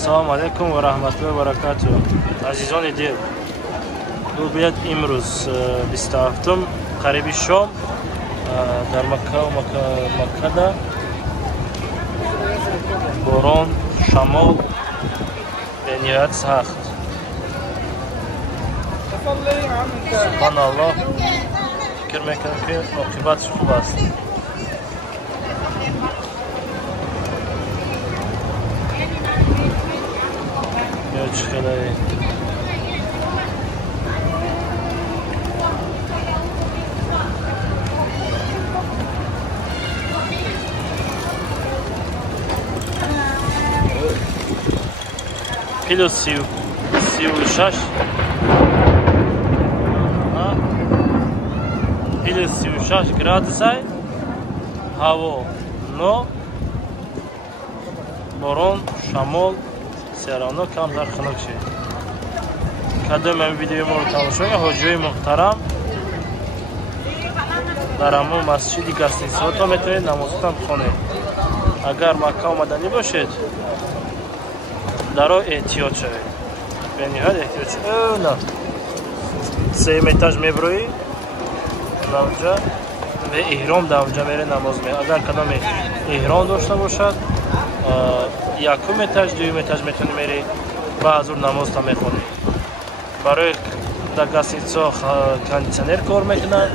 Assalomu alaykum va rahmatullohi va barakatuh. Azizoni dil. Bu bilet imroz 27 qaribi shom dar Makkada boron, shamol ve nihayat saxt. Subhanallah. Fikr mekan ki oqibat خوب است. چخلایی پیلوس 36 پیلوس 36 گرادس های هوا 9 باران شمال سرانو کم در خنک شد. کدام این ویدیو ما رو تماشای حاجی محترم در همون مسجدی گستیسا تا میتونید نمازتان بخونید. اگر مکه آمدنی باشید در احتیاط شوید. به نهایت احتیاط شوید. نه 3 ایتاژ میبروی اونجا و احرام در اونجا میره نماز میره. اگر کدام احرام داشته باشد یکم ایتاژ دوم ایتاژ میتونی میری و از اون نماز تا میخونی. برای در گستیسا کاندیشنر کار میکنه.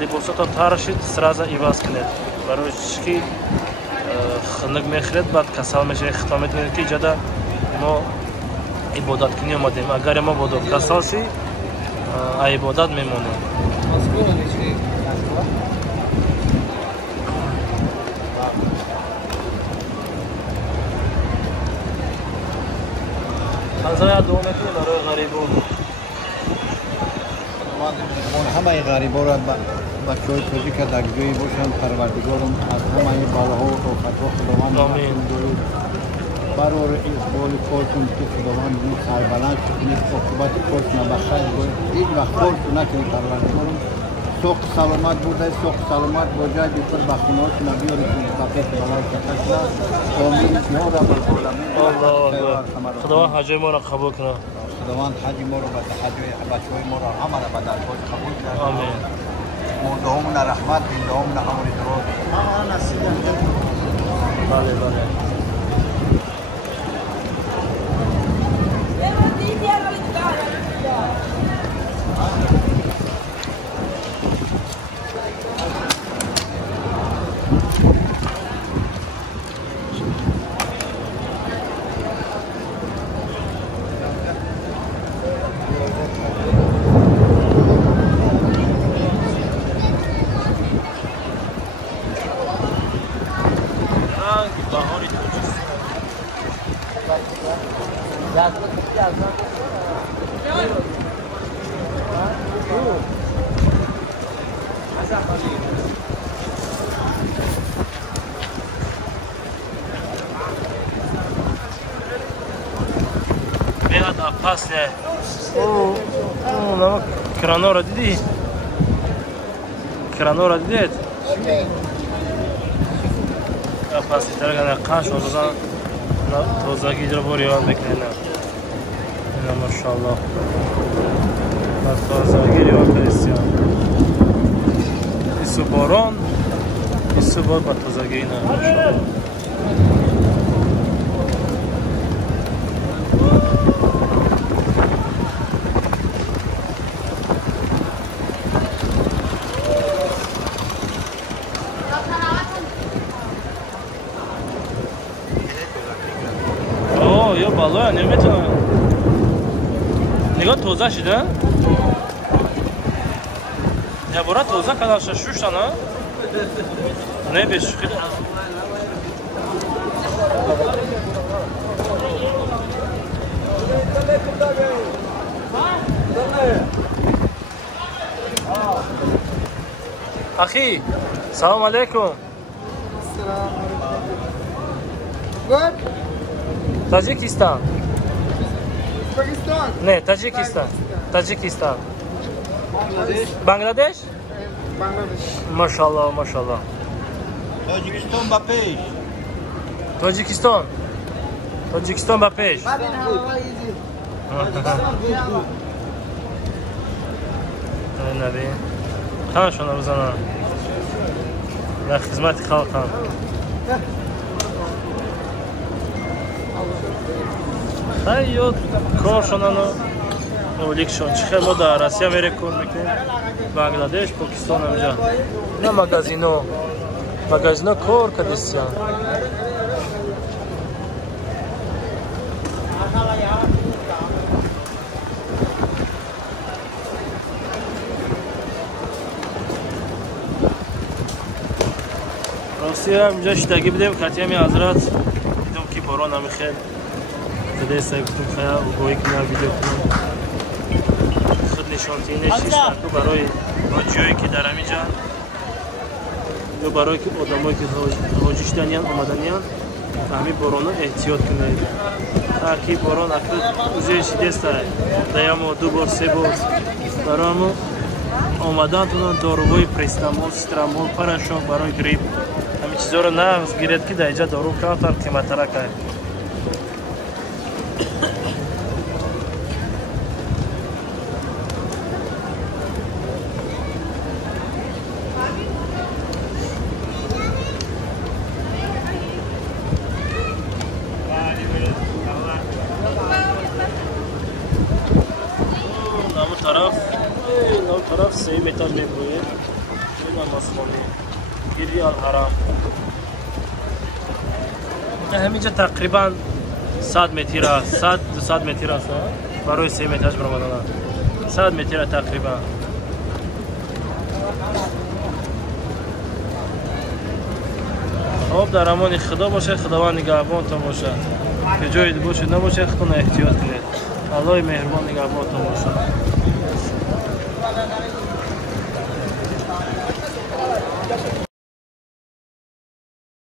لباسات ترشید سرازا ایواز کنید. برای چی خنک میخرید بعد کسل میشه اختام میتونید که جدا ما عبادت کنی اومدیم. اگر ما بود کسل شی عبادت میمونیم. خزانه دوم میکنی برای غریبون. همه غریبا را بچه‌های توجیه که در جایی باشند پروردگارم از همه بلاها و آفت‌ها خداوند برای اقبال کارتون که خداوند این سربلند کنید عاقبت کارتون به خیر کنید. هیچ وقت کارتون نکنید پروردگارم. سوق سلامت بوده سوق سلامت با جای بیشتر به خونه‌هاتون بیارید که بقیه بلا کشلا. آمین یا رب العالمین. خداوند حج ما را قبول کنه. خداوند حج ما را بچه‌های ما را همه را به درگاه قبول کنه. آمین. مردهامون رحمت زندهامون عمر دراز همه نصیب بله بله. Опасная. О, кранора диди. Кранора дидет. Опасный таргана қаш озан тозаги ҷо бор ёд мекунад. Ина машаллоҳ. Тозаги ёд бисёр. Ису борон, ису бор ба тозаги ина машаллоҳ. بالای نمیتونم نگاه توزه شده یا برای توزه کداشته شوشتن نه بیش خیلی اخی سلام علیکم Tacikistan. Pakistan? Ne, Tacikistan. Tacikistan. Bangladesh? Bangladesh. Maşallah, maşallah. Tacikistan Bapeş. Tacikistan. Tojikiston ba pesh. نبی خانشون روزانه و خدمت خلقم خیلی کارشون اولیکشون چخیل ما در روسیه میره کار میکنیم بنگلادش پاکستان همجا نه مگازینو کار کردیسیان اینجا شتگی بدیم کتی همی حضرت دیدم که باران همی خیل زده سعی کتیم خیلی و گویی کنم ویدیو کنم خود نشانتینش شتکو برای حاجیایی که در همی جان یا برای که آدمایی که حاجیش دنیان آمدنیان همی بارانو احتیاط کنید تاکی باران اکرد اوزه شیدست های دیامو 2 بار 3 بار برای همو آمدن تونن داروهای پرستامول سترامول پرشون برای گریپ چیزا رو نفس گیرد که در اینجا دارو کمتر قیمت‌تر کرد نام طرف 3 متر میبروید شما مصمومی گیری الحرام همینجا تقریبا 100 متر است 100-200 متر است برای 3 مترش برآمدن 100 متر تقریبا خب در امان خدا باشه خداوند نگهبانتون باشه که جای باشه نباشه خودتون احتیاط کنید الله مهربان نگهبانتون باشه